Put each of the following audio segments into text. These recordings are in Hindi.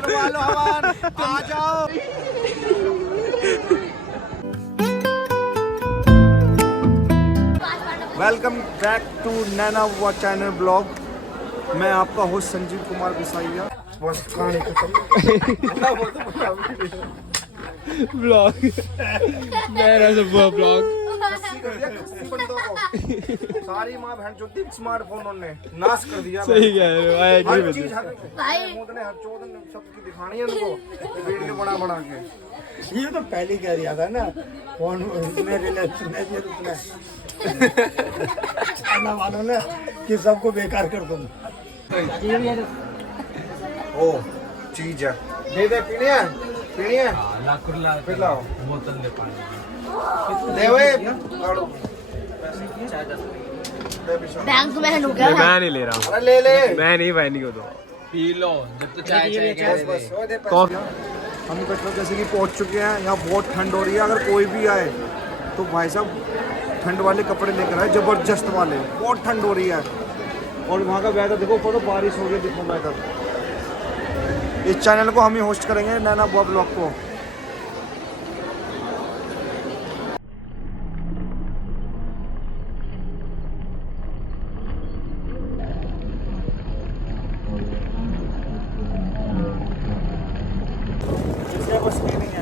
करवा लो हवन, आ जाओ। Welcome back to Naina Abua channel blog. मैं आपका होस्ट संजीव कुमार बिसाइया। बस कहानी खत्म। ब्लॉग नैना अबुआ ब्लॉग सारी माँ बहन चोदी स्मार्टफोन ने नाश कर दिया। सही कह रहे हो। हर चीज हर चौधन सबकी दिखानी है उनको वीडियो बना के। ये तो पहले कह दिया था ना फोन में रिलेशन है ये रुकना खाना वालों ने कि सबको बेकार कर दूँ। ओ चीज है, दे दे पीनी है पिलाओ बोतल दे पानी ले वे काढ़ो बैंक में हो गया। मैं नहीं ले रहा हूँ। अरे ले ले मैं नहीं बहनी को दो पी लो जब तो चाय बस वो दे पैसे। कॉफी हम पेट्रोल जैसे कि पहुंच चुके हैं। यहाँ बहुत ठंड हो रही है। अगर कोई भी आए तो भाई साहब ठंड वाले कपड़े लेकर आए, जबरदस्त वाले। बहुत ठंड हो रही है और वहाँ का वेदर देखो, ऊपर तो बारिश हो रही है। देखो वेदर। इस चैनल को हम ही होस्ट करेंगे, नैना अबुआ ब्लॉग को।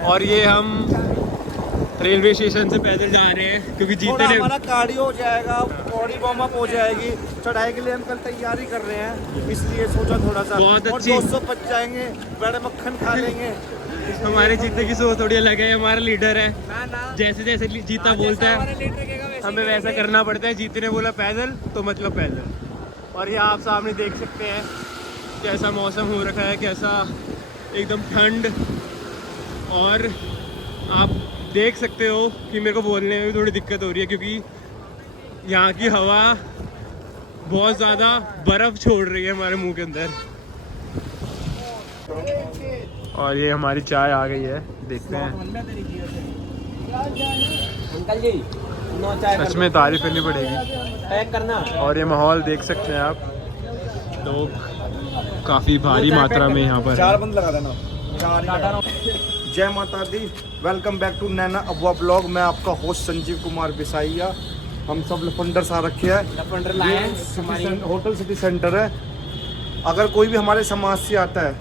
और ये हम रेलवे स्टेशन से पैदल जा रहे हैं क्योंकि जीते थोड़ा ने हमारा कार्डियो हो जाएगा, बॉडी वार्म अप हो जाएगी। चढ़ाई के लिए हम कल तैयारी कर रहे हैं, इसलिए सोचा थोड़ा सा बहुत और अच्छी। 200 बच जाएंगे, बड़े मक्खन खा लेंगे। हमारे जीते की सोच थोड़ी अलग है। हमारा लीडर है, जैसे जैसे जीता बोलता है हमें वैसा करना पड़ता है। जीते ने बोला पैदल तो मतलब पैदल। और ये आप सामने देख सकते हैं कैसा मौसम हो रखा है, कैसा एकदम ठंड। और आप देख सकते हो कि मेरे को बोलने में भी थोड़ी दिक्कत हो रही है क्योंकि यहाँ की हवा बहुत ज़्यादा बर्फ़ छोड़ रही है हमारे मुंह के अंदर। और ये हमारी चाय आ गई है, देखते हैं। अंकल जी नो चाय सच में तारीफ करनी पड़ेगी। पैक करना। और ये माहौल देख सकते हैं आप, लोग काफ़ी भारी मात्रा में यहाँ पर चार हैं। बंद लगा देना। जय माता दी। Welcome back to Naina Abua blog. मैं आपका होस्ट संजीव कुमार बिसाइया। हम सब लफंडर्स आ रखे हैं। होटल सिटी सेंटर है। अगर कोई भी हमारे समाज से आता है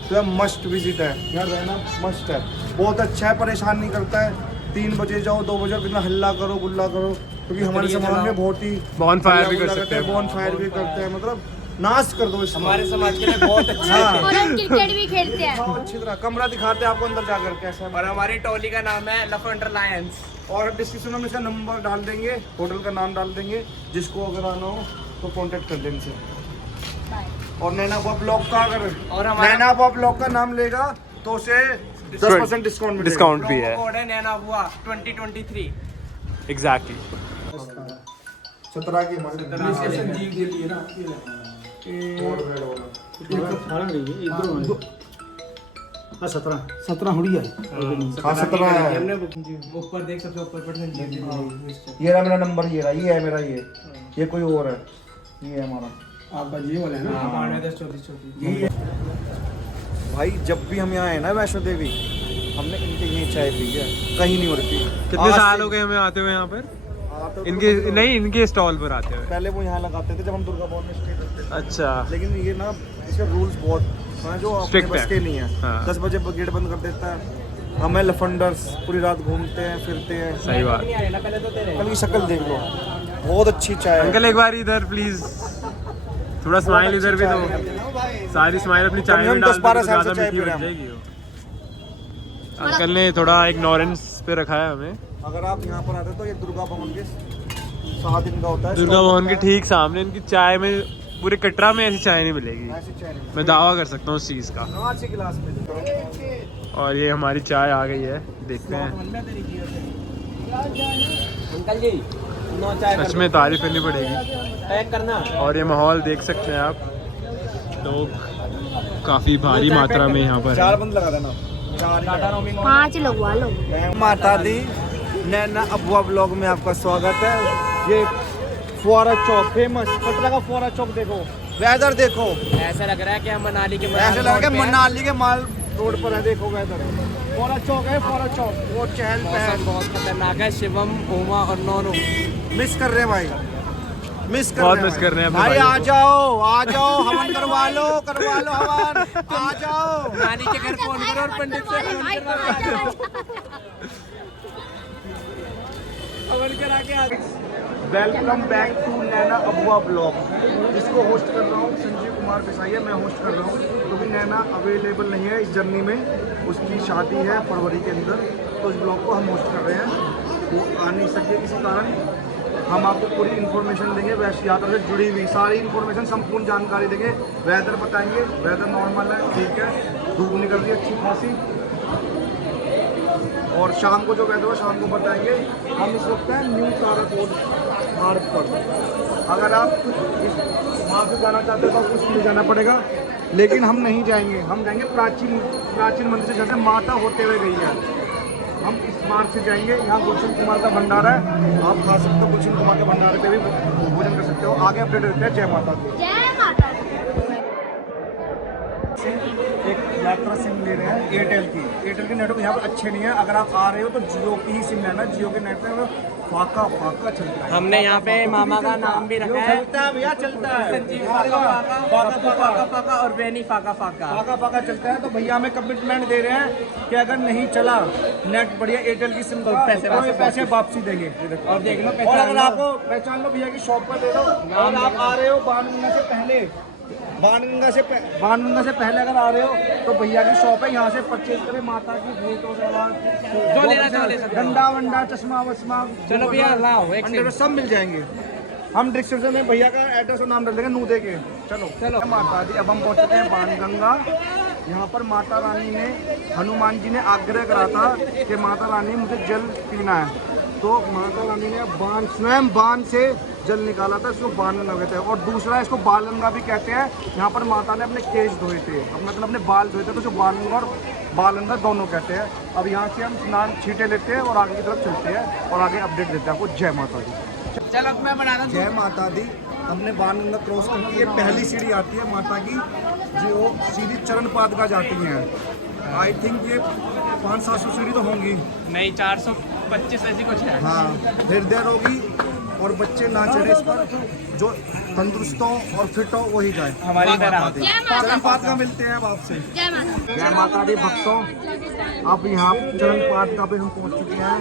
तो यह मस्ट विजिट है। यहाँ रहना मस्ट है। बहुत अच्छा है, परेशान नहीं करता है। 3 बजे जाओ, 2 बजे कितना हल्ला करो गुल्ला करो, क्योंकि हमारे समाज में बहुत ही Bonfire भी कर सकते हैं। bonfire भी करते हैं, मतलब नाश कर दो इसको। हमारे समाज के लिए बहुत अच्छा है। और हम क्रिकेट भी खेलते हैं। बहुत अच्छी तरह कमरा दिखाते हैं आपको अंदर जाकर कैसा है। और हमारी टोली का नाम है लफंडर लायंस। और डिस्क्रिप्शन में इसका नंबर डाल देंगे, होटल का नाम डाल देंगे, जिसको अगर आना हो तो कांटेक्ट कर लेंगे इनसे। और नैना अबुआ ब्लॉग का अगर नैना अबुआ ब्लॉग का नाम लेगा तो उसे 10% डिस्काउंट मिलेगा। डिस्काउंट भी है। कोड है नैना अबुआ 2023। एग्जैक्टली। 17 की संजीव के लिए ना हाँ 17 हुई है। हाँ 17 है। ऊपर देख सबसे ऊपर पर संजीव। ये रहा मेरा नंबर, ये रहा, ये है मेरा, ये कोई और है, ये है हमारा। आपका जी वाला है ना। 92 भाई जब भी हम यहाँ आए ना वैष्णो देवी, हमने इनके यहीं चाय पी है, कहीं नहीं हो रही थी। कितने आज साल से- हो गए हमें आते हुए यहाँ पर? आते तो इनके मतलब- नहीं, इनके स्टॉल पर आते हुए। पहले वो यहाँ लगाते थे जब हम दुर्गा भवन में स्टे करते थे। अच्छा। लेकिन ये ना इसके रूल्स बहुत हैं जो अपने Strict बस है। के नहीं है। हाँ। 10 बजे गेट बंद कर देता है। हमें लफंडर्स पूरी रात घूमते हैं फिरते हैं। सही बात। पहले तो तेरे कल की शक्ल देख लो, बहुत अच्छी चाय है। अंकल एक बार इधर प्लीज, थोड़ा स्माइल इधर भी दो। सारी स्माइल अपनी चाय में डाल दो तो 10-12 साल से ज़्यादा चाय मीठी पी रहे बन हैं। जाएगी वो। अंकल ने थोड़ा इग्नोरेंस पे रखा है हमें। अगर आप यहाँ पर आते हो तो ये दुर्गा भवन के 7 दिन का होता है। दुर्गा भवन के ठीक सामने इनकी चाय में, पूरे कटरा में ऐसी चाय नहीं मिलेगी। ऐसी चाय नहीं मैं दावा कर सकता हूँ उस चीज़ का। 5 गिलास में। और ये हमारी चाय आ गई है, देखते हैं। अंकल जी नो चाय सच में तारीफ करनी पड़ेगी। पैक करना। और ये माहौल देख सकते हैं आप, लोग काफ़ी भारी मात्रा में यहाँ पर 4 हैं। बंद लगा देना। 5 लगवा लो। माता दी। नैना अबुआ ब्लॉग में आपका स्वागत है। ये फुआरा चौक, फेमस कटरा का फुआरा चौक देखो, वेदर देखो, ऐसा लग रहा है कि हम मनाली के ऐसे लग रहा है मनाली के माल रोड पर है। देखो वेदर, फोरा चौक है, फोरा चौक, वो चहल पहल। बहुत खतरनाक है। शिवम, ओमा और नोनू मिस कर रहे हैं भाई, मिस कर बहुत रहे हैं मिस कर रहे हैं अपने भाई। भाइयों आ जाओ, आ जाओ, हवन करवा लो हवन, आ जाओ। नानी के घर फोन करो और पंडित से फोन करा के आ गए। Welcome back to Naina Abua blog. इसको होस्ट कर रहा हूँ संजीव कुमार बिसाइया, मैं होस्ट कर रहा हूँ क्योंकि नैना अवेलेबल नहीं है इस जर्नी में। उसकी शादी है फरवरी के अंदर, तो इस ब्लॉग को हम होस्ट कर रहे हैं। वो आ नहीं सके किसी कारण। हम आपको पूरी इन्फॉर्मेशन देंगे, वैसे यात्रा से जुड़ी हुई सारी इन्फॉर्मेशन, संपूर्ण जानकारी देंगे। वेदर बताएंगे, वेदर नॉर्मल है, ठीक है, धूप निकल रही है अच्छी खासी। और शाम को जो वेदर है शाम को बताएंगे। हम इस वक्त हैं न्यू ताराकोट मार्ग पर। अगर आप इस वहाँ से जाना चाहते हो तो आपको इसलिए जाना पड़ेगा, लेकिन हम नहीं जाएंगे। हम जाएंगे प्राचीन मंदिर से, जैसे माता होते हुए गई है। हम इस मार्ग से जाएंगे। यहाँ गुलशन कुमार का भंडारा है, आप खा सकते हो। गुलशन कुमार के भंडारे पे भी भोजन कर सकते हो। आगे अपडेट देते हैं। जय माता दी। जय माता दी। एक यात्रा सिम ले रहे हैं एयरटेल की। एयरटेल के नेटवर्क यहाँ पर अच्छे नहीं है। अगर आप आ रहे हो तो जियो की ही सिम लेना। जियो के नेटवर्क फाका चलता है। हमने यहाँ पे मामा का नाम भी रखा है, चलता है भैया, चलता है। संजीव फाका और बेनी फाका फाका चलता है। तो भैया हमें कमिटमेंट दे रहे हैं कि अगर नहीं चला नेट बढ़िया एयरटेल की सिम तो पैसे वापसी देंगे। और देख लो और अगर आपको पहचान लो भैया की शॉप पर ले लो। अगर आप आ रहे हो बाणगंगा से पहले अगर आ रहे हो तो भैया की शॉप है, यहाँ से परचेज करें। माता की भेंट वगैरह, डंडा वंडा, चश्मा वश्मा, चलो भैया लाओ अंडरवेयर सब मिल जाएंगे। हम डिस्क्रिप्शन में भैया का एड्रेस और नाम डाल देंगे, नू दे के। चलो माता दी। अब हम पहुँच चुके हैं बाणगंगा। यहाँ पर माता रानी ने, हनुमान जी ने आग्रह करा था कि माता रानी मुझे जल पीना है, तो माता रानी ने स्वयं बाण से जल निकाला था। इसको बाणगंगा कहते हैं। और दूसरा इसको बालगंगा भी कहते हैं। यहाँ पर माता ने अपने केश धोए थे, मतलब अपने बाल धोए थे, तो जो बालगंगा और बालगंगा दोनों कहते हैं। अब यहाँ से हम स्नान छींटे लेते हैं और आगे की तरफ चलते हैं और आगे अपडेट देते हैं आपको। जय माता दी। चल अब मैं बना जय माता दी। हमने बाणगंगा क्रॉस करती है, पहली सीढ़ी आती है माता की, जो सीधी चरण पादुका जाती हैं। आई थिंक ये 500-700 सीढ़ी तो होंगी, नहीं 425 ऐसी कुछ है। हाँ। हृदय रोगी और बच्चे ना चढ़े इस पर, जो तंदुरुस्त हो और फिट हो वही जाए। हमारी तरह चरण पादुका मिलते हैं अब आपसे। जय माता। जय माता दी भक्तों। अब यहाँ चरण पादुका पे हम पहुँच चुके हैं।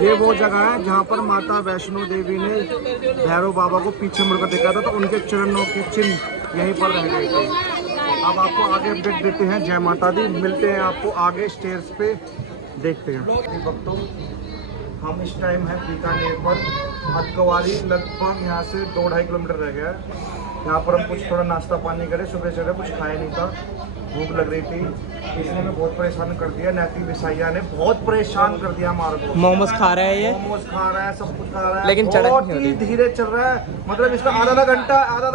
ये वो जगह है जहाँ पर माता वैष्णो देवी ने भैरव बाबा को पीछे मुड़कर देखा था, तो उनके चरणों के चिन्ह यहीं पर रह गए थे। अब आपको आगे अपडेट देते हैं। जय माता दी। मिलते हैं आपको आगे स्टेयर्स पे, देखते हैं। भक्तों हम इस टाइम है बीकानेर पर। अतकवारी लगभग यहाँ से 2-2.5 किलोमीटर रह गया है। यहाँ पर हम कुछ थोड़ा नाश्ता पानी करें। सुबह कुछ खाया नहीं था, भूख लग रही थी। इसने हमें बहुत परेशान कर दिया। नैती बिसाइया ने बहुत परेशान कर दिया हमारे को। मोमोज खा रहा है ये, मोमोज खा रहा है, सब कुछ खा रहा है, लेकिन चढ़त बहुत नहीं ही होती। धीरे चल रहा है। मतलब इसका आधा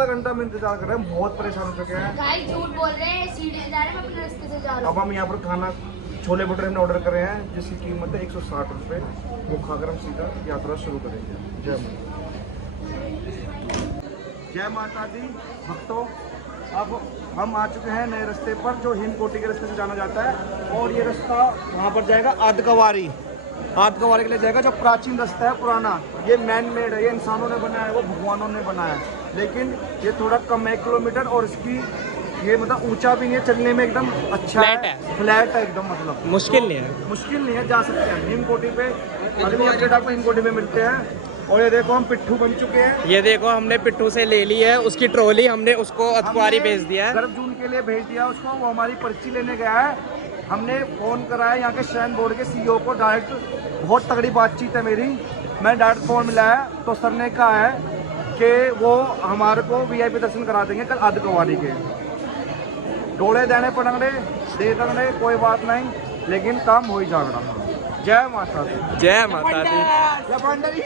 घंटा में इंतजार कर रहे हैं। बहुत परेशान हो चुके हैं। गाइस झूठ बोल रहे हैं, सीढ़ी से जा रहे हैं, मैं अपने रास्ते से जा रहा अब हम यहाँ पर खाना छोले भटूरे हमने ऑर्डर करे हैं, जिसकी कीमत है 160 रुपये। वो खाकर हम सीधा यात्रा शुरू करेंगे। जय माता दी भक्तों। अब हम आ चुके हैं नए रास्ते पर, जो हिमकोटी के रास्ते से जाना जाता है। और ये रास्ता वहाँ पर जाएगा आदकवारी के लिए जाएगा, जो प्राचीन रास्ता है पुराना। ये मैन मेड है, ये इंसानों ने बनाया है, वो भगवानों ने बनाया है। लेकिन ये थोड़ा कम है 1 किलोमीटर, और इसकी ये मतलब ऊंचा भी नहीं है, चलने में एकदम अच्छा फ्लैट है एकदम। मतलब मुश्किल नहीं है, जा सकते हैं हिमकोटी पे। अगली अपडेट आपको हिमकोटी में मिलते हैं। और ये देखो हम पिट्ठू बन चुके हैं। ये देखो हमने पिट्ठू से ले ली है उसकी ट्रॉली, हमने उसको अतकवारी भेज दिया है। गर्भ जून के लिए भेज दिया उसको। वो हमारी पर्ची लेने गया है। हमने फ़ोन करा है यहाँ के श्राइन बोर्ड के CEO को डायरेक्ट। बहुत तगड़ी बातचीत है मेरी। मैं डायरेक्ट फ़ोन मिलाया तो सर ने कहा है कि वो हमारे को VIP दर्शन करा देंगे कल आदकवारी के। डोले देने पड़ेंगे, दे देंगे, कोई बात नहीं, लेकिन काम हो ही जाएगा। जय माता दी। जय माता दी।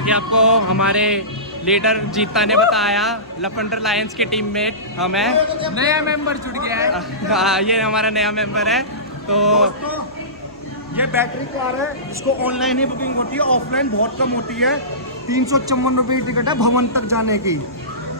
कि आपको हमारे लीडर जीता ने बताया, लफंडर लायंस के टीममेट हम हैं। नया मेंबर जुड़ गया है। हाँ, ये हमारा नया मेंबर है। तो ये बैटरी कार है, इसको ऑनलाइन ही बुकिंग होती है, ऑफलाइन बहुत कम होती है। 354 रुपये की टिकट है भवन तक जाने की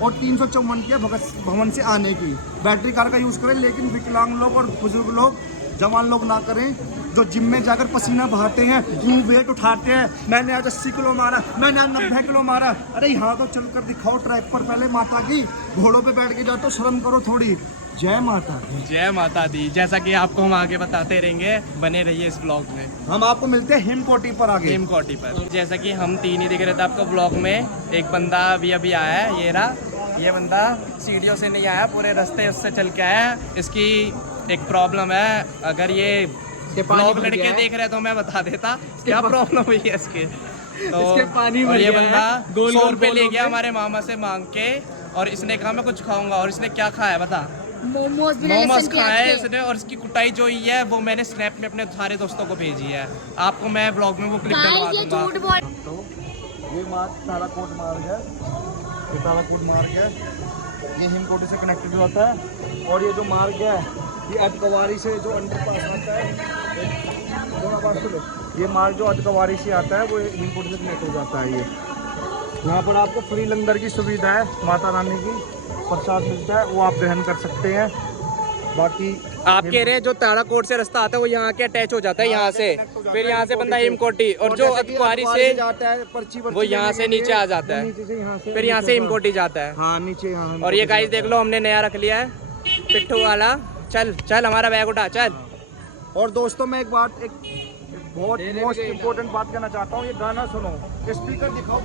और 354 की है भवन से आने की। बैटरी कार का यूज़ करें, लेकिन विकलांग लोग और बुजुर्ग लोग, जवान लोग ना करें। जो जिम में जाकर पसीना बहाते हैं, यूँ वेट उठाते हैं, मैंने आज 80 किलो मारा, मैंने आज 90 किलो मारा। अरे यहाँ तो चल कर दिखाओ ट्रैक पर पहले माता की, घोड़ों पे बैठ के जाओ तो शर्म करो थोड़ी। जय माता दी। जय माता दी। जैसा कि आपको हम आगे बताते रहेंगे, बने रहिए इस ब्लॉग में। हम आपको मिलते हैं हिमकोटी पर आगे। हिमकोटी पर जैसा कि हम तीन ही दिख रहे थे आपको ब्लॉग में। एक बंदा अभी आया है, ये रहा। ये बंदा सीढ़ियों से नहीं आया, पूरे रास्ते उससे चल के आया। इसकी एक प्रॉब्लम है, अगर ये ब्लॉग लड़के देख रहे तो मैं बता देता क्या प्रॉब्लम हुई है इसके। तो इसके पानी और ये बंदा गोल 100 गोल रुपये ले गोल गया हमारे मामा से मांग के, और इसने कहा मैं कुछ खाऊंगा। और इसने क्या खाया बता? मोमोज मोमोज खाए इसने, और इसकी कुटाई जो हुई है वो मैंने स्नैप में अपने सारे दोस्तों को भेजी है। आपको मैं ब्लॉग में वो क्लिप डलवा ये झूठ दूंगा। बोल। तो ये मार्ग ताराकोट मार्ग है, ये ताराकोट मार्ग है, ये हिमकोटी से कनेक्टेड होता है। और ये जो मार्ग है ये अटकवारी से जो अंडरपास आता है, ये मार्ग जो अटकवारी से आता है वो हिमकोटी से कनेक्ट हो जाता है। ये यहाँ पर आपको फ्री लंगर की सुविधा है, माता रानी की प्रसाद मिलता है, वो आप ग्रहण कर सकते हैं। बाकी आप कह रहे हैं जो ताराकोट से रास्ता आता है वो यहाँ के अटैच हो जाता है, यहाँ से फिर यहाँ से बंदा हिमकोटी, और जो अटकवारी से जाता है पर्ची वो यहाँ से नीचे आ जाता है, नीचे से यहाँ से फिर यहाँ से हिमकोटी जाता है। हाँ नीचे यहाँ। और ये गाइस देख लो, हमने नया रख लिया है पिट्ठू वाला। चल चल हमारा बैग उठा चल। और दोस्तों मैं एक बहुत मोस्ट इम्पोर्टेंट बात कहना चाहता हूँ। ये गाना सुनो, स्पीकर दिखाओ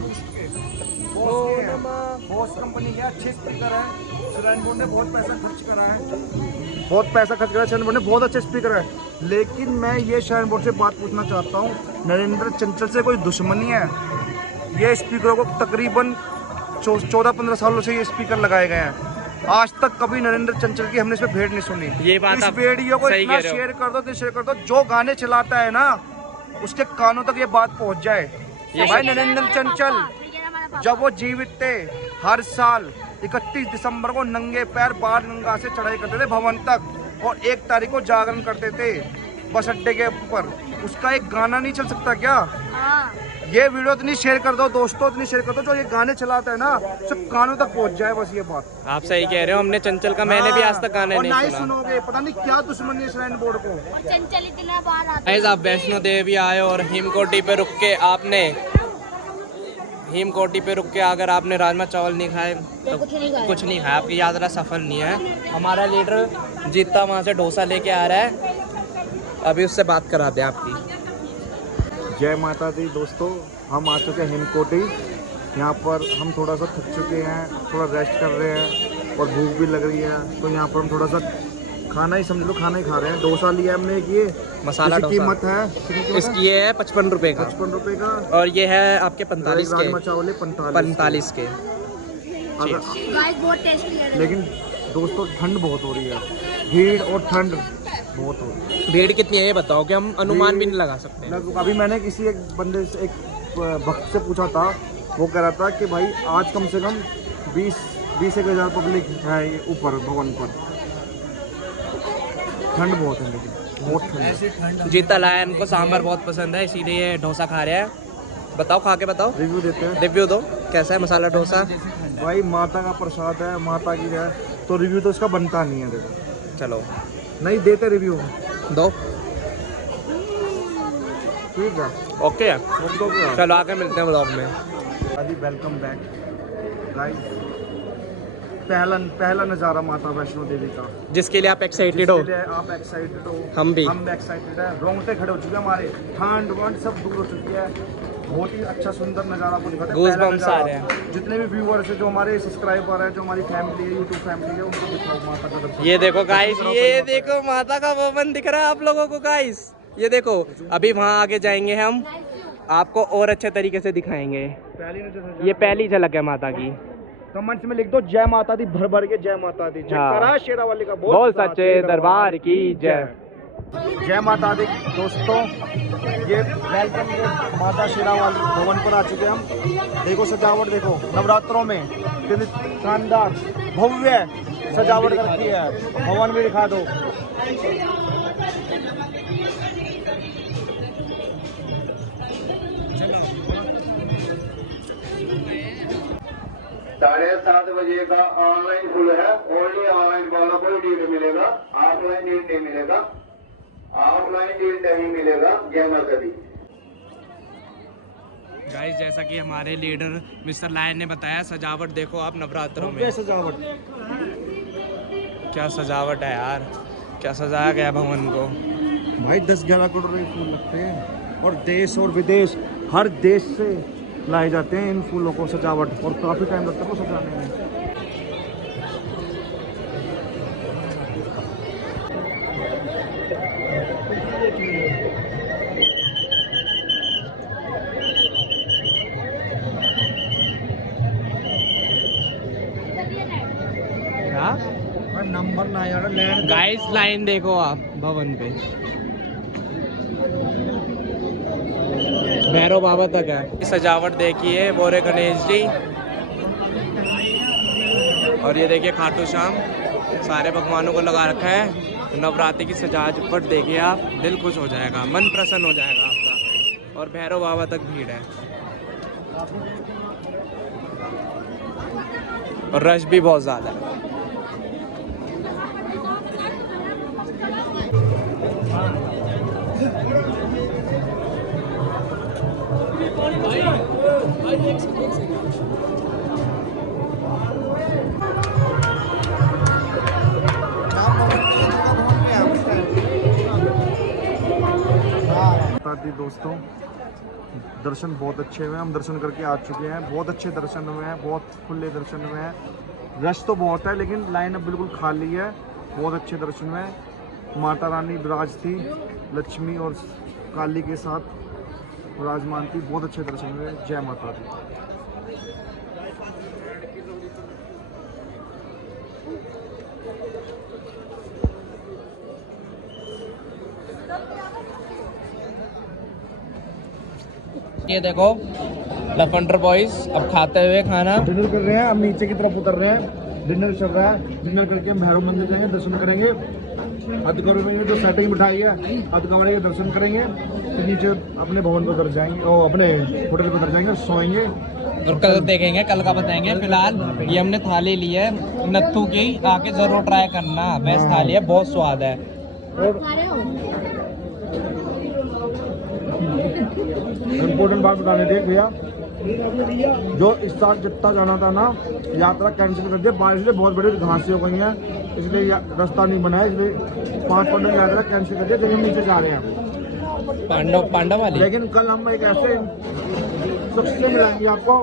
बॉस कंपनी के अच्छे स्पीकर है। शरण बोर्ड ने बहुत पैसा खर्च करा है, बहुत पैसा खर्च करा। शरण बोर्ड ने बहुत अच्छे स्पीकर है, लेकिन मैं ये शरण बोर्ड से बात पूछना चाहता हूँ, नरेंद्र चंचल से कोई दुश्मनी है? ये स्पीकरों को तकरीबन 14-15 सालों से ये स्पीकर लगाए गए हैं, आज तक कभी नरेंद्र चंचल की हमने इसमें भेंट नहीं सुनी। ये बात इस आप वीडियो को सही इतना कह रहे हो। शेयर कर दो, तो शेयर कर दो, जो गाने चलाता है ना उसके कानों तक ये बात पहुंच जाए। भाई नरेंद्र चंचल जब वो जीवित थे, हर साल 31 दिसंबर को नंगे पैर बाण गंगा से चढ़ाई करते थे भवन तक, और 1 तारीख को जागरण करते थे बस अड्डे के ऊपर। उसका एक गाना नहीं चल सकता क्या? ये वीडियो इतनी शेयर कर दो दोस्तों, इतनी शेयर कर दो, जो ये गाने चलाता है ना सब कानों तक पहुंच जाए, बस ये बात। आप सही कह रहे हो, हमने चंचल का मैंने भी आज तक गाना और ना नहीं ही सुना। सुनोगे, पता नहीं क्या दुश्मनी है श्राइन बोर्ड को। चंचल इतना बार आता गाइस आप वैष्णो देवी आए और हिमकोटी पे रुक के आपने अगर आपने राजमा चावल नहीं खाए तो कुछ नहीं खाया, आपकी यात्रा सफल नहीं है। हमारा लीडर जीता वहाँ से डोसा लेके आ रहा है, अभी उससे बात कराते हैं आपकी। जय माता दी दोस्तों, हम आ चुके हैं हिमकोटी। यहाँ पर हम थोड़ा सा थक चुके हैं, थोड़ा रेस्ट कर रहे हैं और भूख भी लग रही है, तो यहाँ पर हम थोड़ा सा खाना ही समझ लो, खाना ही खा रहे हैं। डोसा लिया हमने एक, ये मसाला डोसा। कीमत है इसकी ये है 55 रुपए का, 55 रुपए का, और ये है आपके 45 राजमा के। चावल 45 के। अगर, गाइस बहुत टेस्टी है। लेकिन दोस्तों ठंड बहुत हो रही है, भीड़ और ठंड बहुत हो रही है। भीड़ कितनी है ये बताओ, कि हम अनुमान भी नहीं लगा सकते। अभी मैंने किसी एक बंदे से, एक भक्त से पूछा था, वो कह रहा था कि भाई आज कम से कम 20-21 पब्लिक है ऊपर भवन पर। ठंड बहुत है, लेकिन बहुत ठंड है। जीता लायन को सांभर बहुत पसंद है, इसीलिए ये डोसा खा रहे हैं। बताओ, खा के बताओ, रिव्यू देते हैं, रिव्यू दो कैसा है मसाला डोसा। भाई माता का प्रसाद है, माता की है, तो रिव्यू तो इसका बनता नहीं है। देखो चलो नहीं देते रिव्यू, दो। ठीक है, ओके तो क्या? चलो आगे मिलते हैं ब्लॉग में। अभी वेलकम बैक गाइस। पहला नज़ारा माता वैष्णो देवी का, जिसके लिए आप एक्साइटेड हो, जिसके लिए आप एक्साइटेड हो, हम भी एक्साइटेड है। रोंगटे खड़े हो चुके हैं हमारे, ठंड वंड सब दूर हो चुकी है। बहुत ही अच्छा सुंदर नज़ारा आपको दिखाते हैं। Goosebumps आ रहे हैं। जितने भी व्यूअर्स है, जो हमारे सब्सक्राइबर है, जो हमारी फैमिली है, यूट्यूब फैमिली है, उनको दिखाओ माता का दर्शन। ये देखो गाइस, ये देखो माता का भवन दिख रहा है आप लोगों को गाइस, ये देखो। अभी वहाँ आगे जाएंगे हम, आपको और अच्छे तरीके से दिखाएंगे। ये पहली झलक है माता की। कमेंट्स में लिख दो जय माता दी, भर भर के जय माता दी। जयकारा शेरावाली का बोल सच्चे दरबार की जय। जय माता दी दोस्तों, ये वेलकम माता शेरावाली भवन पर आ चुके हैं हम। देखो सजावट, देखो नवरात्रों में कितनी शानदार भव्य सजावट कर रखी है। भवन भी दिखा दो। 7:30 बजे का ऑनलाइन फुल है। ओनली ऑनलाइन वाला कोई डील मिलेगा, ऑफलाइन डील नहीं मिलेगा, ऑफलाइन डील नहीं मिलेगा। जय माता दी। गाइस जैसा कि हमारे लीडर मिस्टर लायन ने बताया, सजावट देखो आप नवरात्रों में। क्या सजावट, क्या सजावट है यार, क्या सजाया गया भवन को। भाई 10-11 करोड़ के फूल लगते हैं और देश और विदेश हर देश से लाए जाते हैं इन फूलों को सजावट, और काफ़ी टाइम लगता है वो सजाने में। क्या नंबर ना यार, लैंड गाइस लाइन देखो आप भवन पे, भैरव बाबा तक है। सजावट देखिए बोरे गणेश जी, और ये देखिए खाटू श्याम, सारे भगवानों को लगा रखा है। नवरात्रि की सजावट देखिए आप, दिल खुश हो जाएगा, मन प्रसन्न हो जाएगा आपका। और भैरव बाबा तक भीड़ है और रश भी बहुत ज़्यादा है। दोस्तों दर्शन बहुत अच्छे हुए, हम दर्शन करके आ चुके हैं। बहुत अच्छे दर्शन हुए हैं, बहुत खुले दर्शन हुए हैं। रश तो बहुत है लेकिन लाइन अब बिल्कुल खाली है। बहुत अच्छे दर्शन हुए हैं। माता रानी विराज थी, लक्ष्मी और काली के साथ विराजमान थी। बहुत अच्छे दर्शन हुए। जय माता दी। ये देखो लफंडर बॉयज अब खाते हुए खाना डिनर कर रहे हैं। हम नीचे की तरफ उतर रहे हैं, डिनर चल रहा है। डिनर करके हम भैरव मंदिर जाएंगे, दर्शन करेंगे। अधकवर में जो सेटिंग बिठाई है अधकवर के दर्शन करेंगे, फिर नीचे अपने भवन पर उतर जाएंगे और अपने होटल पर उतर जाएंगे, सोएंगे और कल देखेंगे, कल का बताएंगे। फिलहाल ये हमने थाली ली है नत्थू की, आके जरूर ट्राई करना, बेस्ट थाली है, बहुत स्वाद है। इम्पोर्टेंट बात बताने थे भैया, जो इस साल जितना जाना था ना यात्रा कैंसिल कर दिया। बारिश से बहुत बड़ी घासें हो गई हैं, इसलिए रास्ता नहीं बना है, इसलिए 5 पांडव की यात्रा कैंसिल कर दिया। जब हम नीचे जा रहे हैं पांडव वाली, लेकिन कल हम एक ऐसे शख्स से मिलेंगे आपको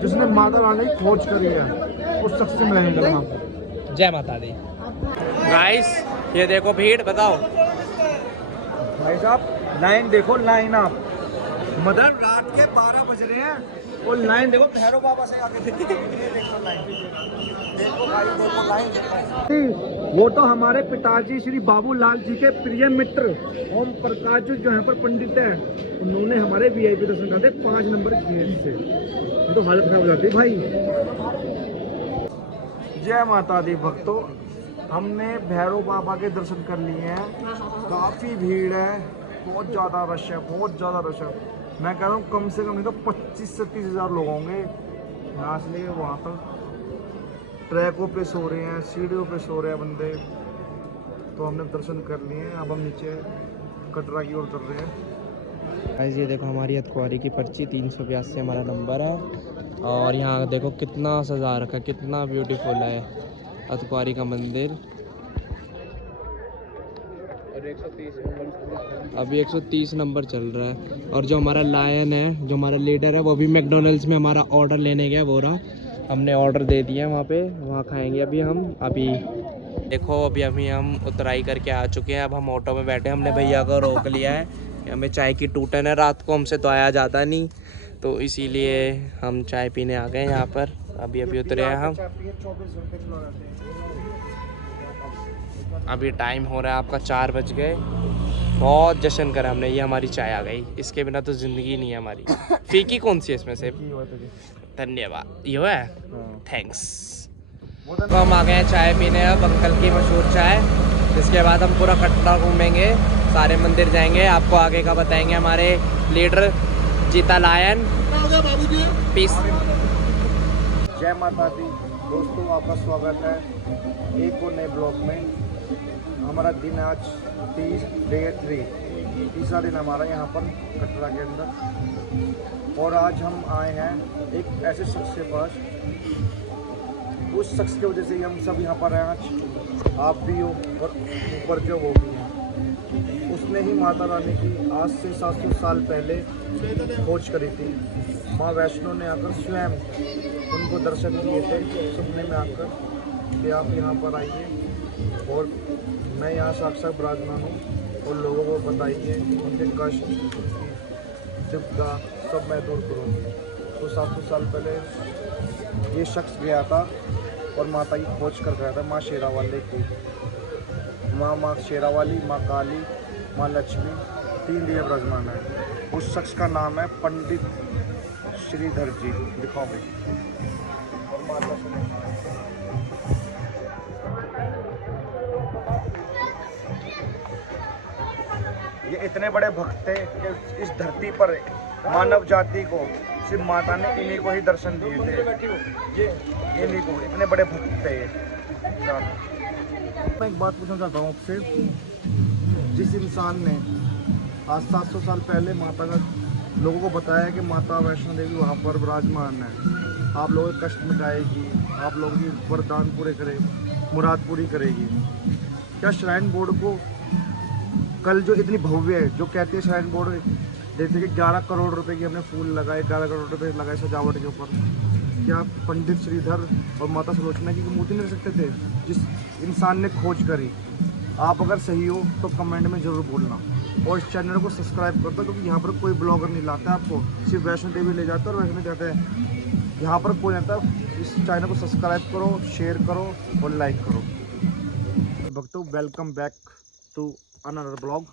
जिसने माता रानी की खोज करी है, उस शख्स से मिलेंगे कल आपको। जय माता दी। गाइस ये देखो भीड़, बताओ भाई साहब लाइन देखो, लाइन आप मतलब रात के 12 बज रहे हैं और लाइन देखो भैरव बाबा से आगे देखो लाइन, देखो भाई देखो लाइन। वो तो हमारे पिताजी श्री बाबूलाल जी के प्रिय मित्र ओम प्रकाश जी जो यहाँ पर पंडित है, उन्होंने हमारे वीआईपी दर्शन करते 5 नंबर गेट से, तो हालत खराब हो जाती है भाई। जय माता दी भक्तों, हमने भैरव बाबा के दर्शन कर लिए हैं। काफ़ी भीड़ है, बहुत ज़्यादा रश है, बहुत ज़्यादा रश है। मैं कह रहा हूँ कम से कम नहीं तो 25 से 30 हज़ार लोग होंगे यहाँ से लेकर वहाँ तक। ट्रैकों पे सो रहे हैं, सीढ़ियों पे सो रहे हैं बंदे। तो हमने दर्शन कर लिए हैं, अब हम नीचे कटरा की ओर उतर रहे हैं। गाइस ये देखो हमारी अतकुआरी की पर्ची 382 हमारा नंबर है। और यहाँ देखो कितना सजा रखा है, कितना ब्यूटीफुल है अतकुआरी का मंदिर। अभी 130 नंबर चल रहा है। और जो हमारा लायन है, जो हमारा लीडर है, वो भी मैकडोनल्ड्स में हमारा ऑर्डर लेने गया। वो रहा, हमने ऑर्डर दे दिया वहाँ पे, वहाँ खाएंगे अभी हम। अभी देखो अभी हम उतराई करके आ चुके हैं। अब हम ऑटो में बैठे, हमने भैया को रोक लिया है, हमें चाय की टूटन है, रात को हमसे तो आया जाता नहीं, तो इसीलिए हम चाय पीने आ गए यहाँ पर। अभी उतरे हैं हम। अभी टाइम हो रहा है आपका 4 बज गए। बहुत जश्न करा हमने, ये हमारी चाय आ गई, इसके बिना तो ज़िंदगी नहीं है हमारी। फीकी कौन सी है इसमें से? धन्यवाद। ये है, थैंक्स। तो हम आ गए हैं चाय पीने अब, अंकल की मशहूर चाय। इसके बाद हम पूरा कटरा घूमेंगे, सारे मंदिर जाएंगे, आपको आगे का बताएंगे हमारे लीडर जीता लायन। पीस जय माता दी दोस्तों, आपका स्वागत है एक और नए ब्लॉग में। हमारा दिन आज 3 दिन हमारा यहाँ पर कटरा के अंदर। और आज हम आए हैं एक ऐसे शख्स के पास, उस शख्स की वजह से ही हम सब यहाँ पर हैं आज। आप भी हो और ऊपर जो वो भी हैं। उसने ही माता रानी की आज से 700 साल पहले खोज करी थी। माँ वैष्णो ने आकर स्वयं उनको दर्शन दिए थे सपने में आकर कि आप यहाँ पर आइए और मैं यहाँ साक्षात विराजमान हूँ और लोगों को बताइए उनके कष्ट दुविधा सब मैं दूर करूँगी। तो 700 साल पहले ये शख्स गया था और माता की खोज कर गया था, माँ शेरावाली की। माँ शेरावाली, माँ काली, माँ लक्ष्मी 3 दिया विराजमान है। उस शख्स का नाम है पंडित श्रीधर जी। दिखाओगे और माता ये इतने बड़े भक्त थे कि इस धरती पर मानव जाति को सिर्फ माता ने इन्हीं को ही दर्शन दिए थे। ये इन्हीं को, इतने बड़े भक्त थे। मैं एक बात पूछना चाहता हूँ आपसे, जिस इंसान ने आज 700 साल पहले माता का लोगों को बताया कि माता वैष्णो देवी वहाँ पर विराजमान है, आप लोगों के कष्ट मिटाएगी, आप लोगों की वरदान पूरे करेगी, मुराद पूरी करेगी। क्या श्राइन बोर्ड को कल जो इतनी भव्य है, जो कहते हैं श्राइन बोर्ड जैसे कि 11 करोड़ रुपए की हमने फूल लगाए, 11 करोड़ रुपए लगाए सजावट के ऊपर, क्या पंडित श्रीधर और माता सुलोचना की मूर्ति नहीं रख सकते थे जिस इंसान ने खोज करी? आप अगर सही हो तो कमेंट में ज़रूर बोलना और इस चैनल को सब्सक्राइब कर दो, क्योंकि यहाँ पर कोई ब्लॉगर नहीं लाता है आपको, सिर्फ वैष्णो देवी ले जाता है और वैष्णो जाते हैं। यहाँ पर कोई आता है। इस चैनल को सब्सक्राइब करो, शेयर करो और लाइक करो। भक्तों, welcome back to another blog.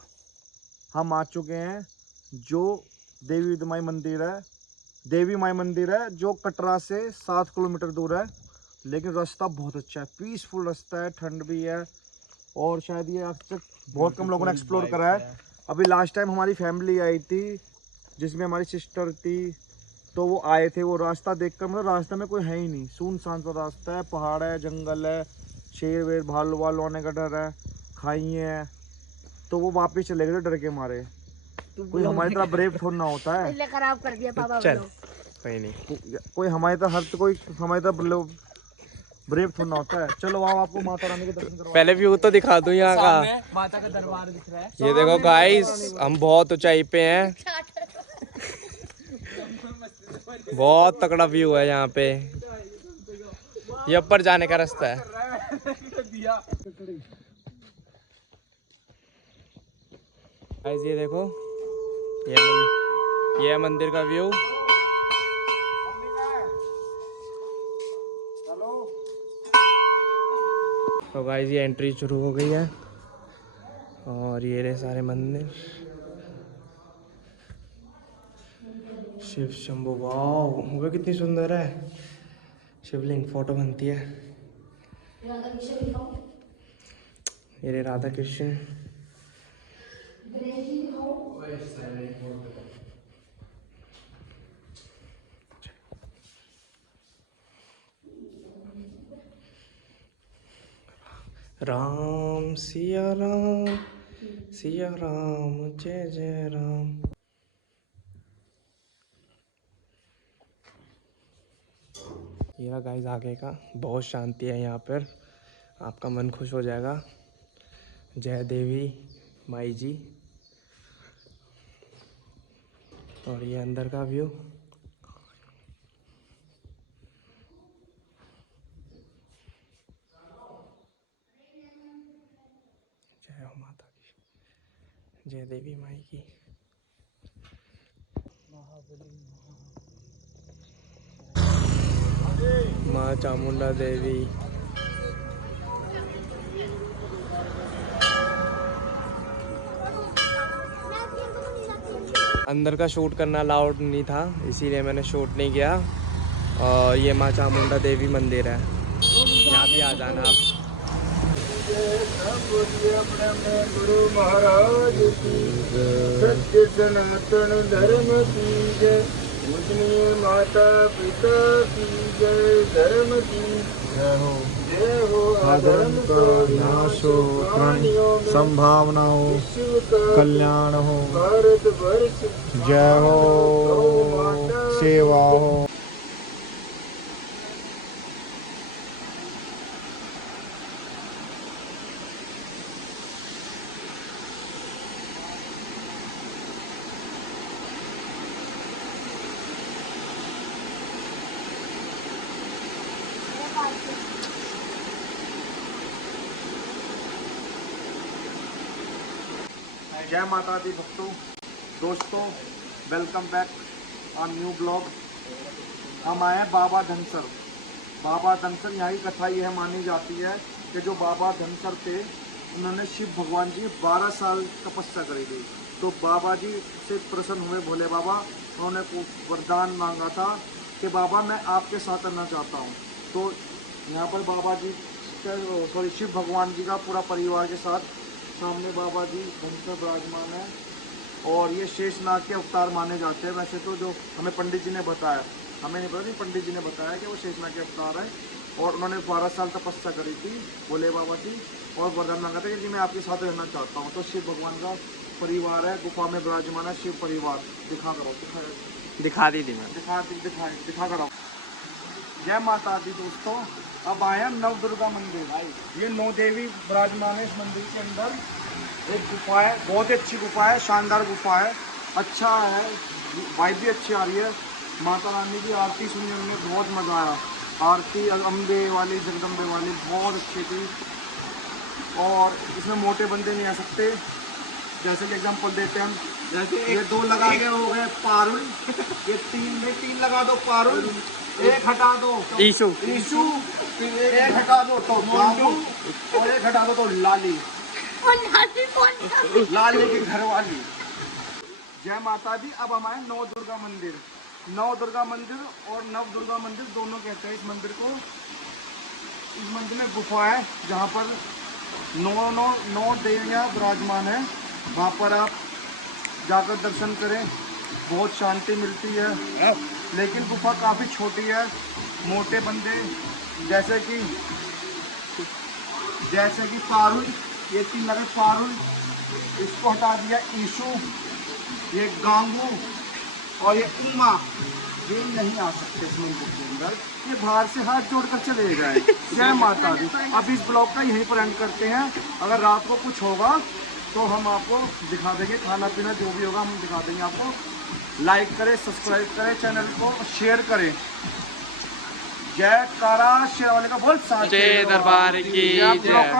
हम आ चुके हैं जो देवी माई मंदिर है जो कटरा से 7 किलोमीटर दूर है, लेकिन रास्ता बहुत अच्छा है, पीसफुल रास्ता है, ठंड भी है और शायद ये आज तक बहुत कम लोगों ने एक्सप्लोर करा है। अभी लास्ट टाइम हमारी फैमिली आई थी जिसमें हमारी सिस्टर थी, तो वो आए थे। वो रास्ता देखकर मतलब रास्ते में कोई है ही नहीं, सुनसान सा रास्ता है, पहाड़ है, जंगल है, शेर वेर भालू वालू आने का डर है, खाई है, तो वो वापस चले गए डर के मारे। कोई हमारी तरह ब्रेव थोड़ा ना होता है। खराब कर दिया पापा। चल कोई नहीं, कोई हमारी तरह ब्रेव थोड़ा ना होता है। चलो आओ, आपको माता रानी के दर्शन करवा। पहले व्यू तो दिखा दूं यहाँ का। माता का दरबार दिख रहा है। ये देखो गाइस, हम बहुत ऊंचाई पे हैं, बहुत तगड़ा व्यू है यहाँ पे। ये ऊपर जाने का रास्ता है। गाइस ये देखो, ये है मंदिर का व्यू। तो गाइस ये एंट्री शुरू हो गई है और ये रहे सारे मंदिर। शिव शंभु, वाव वो कितनी सुंदर है। शिवलिंग फोटो बनती है। ये रहे राधा कृष्ण। राम सिया राम जय जय राम। ये गाइस आगे का, बहुत शांति है यहाँ पर, आपका मन खुश हो जाएगा। जय देवी माई जी। और ये अंदर का व्यू। जय हो माता की, जय देवी माई की। माँ चामुंडा देवी। अंदर का शूट करना अलाउड नहीं था, इसीलिए मैंने शूट नहीं किया। और ये माँ चामुंडा देवी मंदिर है, यहाँ भी आ जाना आप। गुरु महाराज की सत्य सनातन धर्म की जय। पूजनीय माता पिता की जय, धर्म की जय हो जय हो, अधर्म का नाश हो, प्राणियों में संभावना हो, विश्व का कल्याण हो, भारत वर्ष जय हो, सेवा हो। जय माता दी भक्तों, दोस्तों, welcome back on new blog. हम आए हैं बाबा धनसर। बाबा धनसर यहाँ की कथा यह मानी जाती है कि जो बाबा धनसर थे, उन्होंने शिव भगवान जी 12 साल तपस्या करी थी। तो बाबा जी से प्रसन्न हुए भोले बाबा, उन्होंने वरदान मांगा था कि बाबा मैं आपके साथ रहना चाहता हूँ। तो यहाँ पर बाबा जी शिव भगवान जी का पूरा परिवार के साथ सामने बाबा जी धनसर विराजमान है। और ये शेषनाग के अवतार माने जाते हैं। वैसे तो जो हमें पंडित जी ने बताया, हमें नहीं पता, नहीं पंडित जी ने बताया कि वो शेषनाग के अवतार है। और उन्होंने 12 साल तपस्या करी थी भोले बाबा जी, और वरदान मांगा था कि मैं आपके साथ रहना चाहता हूँ। तो शिव भगवान का परिवार है, गुफा में विराजमान है शिव परिवार। दिखा करो, दिखा दी मैं। दिखा करो। जय माता दी दोस्तों, अब आए हैं नव दुर्गा मंदिर। ये 9 देवी विराजमान है इस मंदिर के अंदर। एक गुफा है, बहुत ही अच्छी गुफा है, शानदार गुफा है, अच्छा है, वाइब भी अच्छी आ रही है। माता रानी की आरती सुनने में बहुत मज़ा आया। आरती अम्बे वाली, जगदम्बे वाली बहुत अच्छी थी। और इसमें मोटे बंदे नहीं आ सकते। जैसे कि एग्जांपल देते हैं हम, जैसे ये 2 लगा के हो गए पारुल, ये 3 लगा दो पारुल, 1 हटा दो ईशु, फिर 1 हटा दो तो बाबू, और 1 हटा दो तो लाली। लाली की घरवाली। जय माता दी। अब हमारे नव दुर्गा मंदिर। नव दुर्गा मंदिर और नव दुर्गा मंदिर दोनों कहते हैं इस मंदिर को। इस मंदिर में गुफा है जहाँ पर 9 देवियाँ विराजमान है। वहाँ पर आप जाकर दर्शन करें, बहुत शांति मिलती है। लेकिन गुफा काफ़ी छोटी है। मोटे बंदे जैसे कि पारुल, ये 3 लगे पारुल, इसको हटा दिया ईशु, ये गांगू और ये उमा, ये नहीं आ सकते इस मंदिर के अंदर। ये बाहर से हाथ जोड़कर चले जाए। जय माता दी। अब इस ब्लॉग का यहीं पर एंड करते हैं। अगर रात को कुछ होगा तो हम आपको दिखा देंगे, खाना पीना जो भी होगा हम दिखा देंगे आपको। लाइक करें, सब्सक्राइब करें चैनल को, शेयर करें। जय कारा शेर वाले का बोल, जय दरबार की जय।